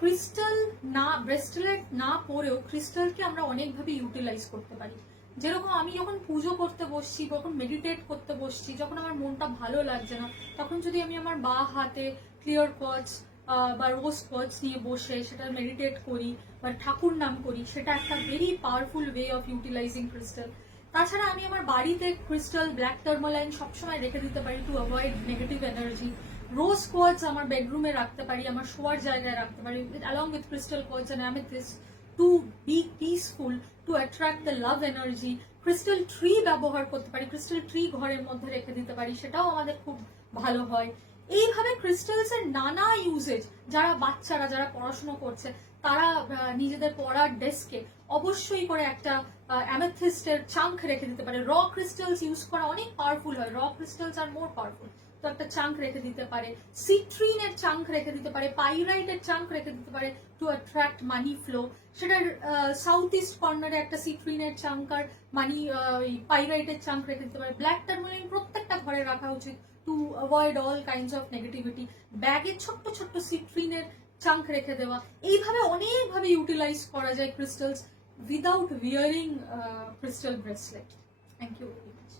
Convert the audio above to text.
Crystal না, bracelet না পরেও ক্রিস্টালকে আমরা অনেকভাবে ইউটিলাইজ করতে পারি। যেরকম আমি যখন পুজো করতে বসছি, যখন মেডিটেট করতে বসছি, যখন আমার মনটা ভালো লাগছে না, তখন যদি আমি আমার বা হাতে ক্লিয়ার কোয়ার্টজ বা রোজ কোয়ার্টজ নিয়ে বসে সেটা মেডিটেট করি বা ঠাকুর নাম করি, সেটা একটা very powerful way of utilising crystal. তাছাড়া আমি আমার বাড়িতে ক্রিস্টাল ব্ল্যাক টার্মালাইন সবসময় রেখে দিতে পারি to avoid negative energy. Rose quartz আমার বেডরুমে রাখতে পারি, আমার শোয়ার জায়গায় রাখতে পারি, along with crystal quartz and amethyst to be peaceful, to attract the love energy. Crystal tree ব্যবহার করতে পারি, ক্রিস্টাল ট্রি ঘরের মধ্যে রেখে দিতে পারি, সেটাও আমাদের খুব ভালো হয়। এইভাবে ক্রিস্টালস এর নানা ইউজেজ, যারা বাচ্চারা যারা পড়াশোনা করছে তারা নিজেদের পড়ার ডেস্কে অবশ্যই করে একটা অ্যামেথিস্টের চাঙ্ক রেখে দিতে পারে। র ক্রিস্টালস ইউজ করা অনেক পাওয়ারফুল হয়, র ক্রিস্টালস আর মোর পাওয়ারফুল। তো একটা চাঙ্ক রেখে দিতে পারে, সিট্রিনের চাঙ্ক রেখে দিতে পারে, পাইরাইটের চাঙ্ক রেখে দিতে পারে টু অ্যাট্রাক্ট মানি ফ্লো। সেটার সাউথ ইস্ট কর্নারে একটা সিট্রিনের চাঙ্ক আর মানি পাইরাইটের চাঙ্ক রেখে দিতে পারে। ব্ল্যাক টার্মালিন প্রত্যেকটা ঘরে রাখা উচিত to avoid all kinds of negativity. ব্যাগে ছোট্ট ছোট্ট সিট্রিনের চাঙ্ক রেখে দেওয়া, এইভাবে অনেকভাবে ইউটিলাইজ করা যায় crystals without wearing crystal bracelet. Thank you very much.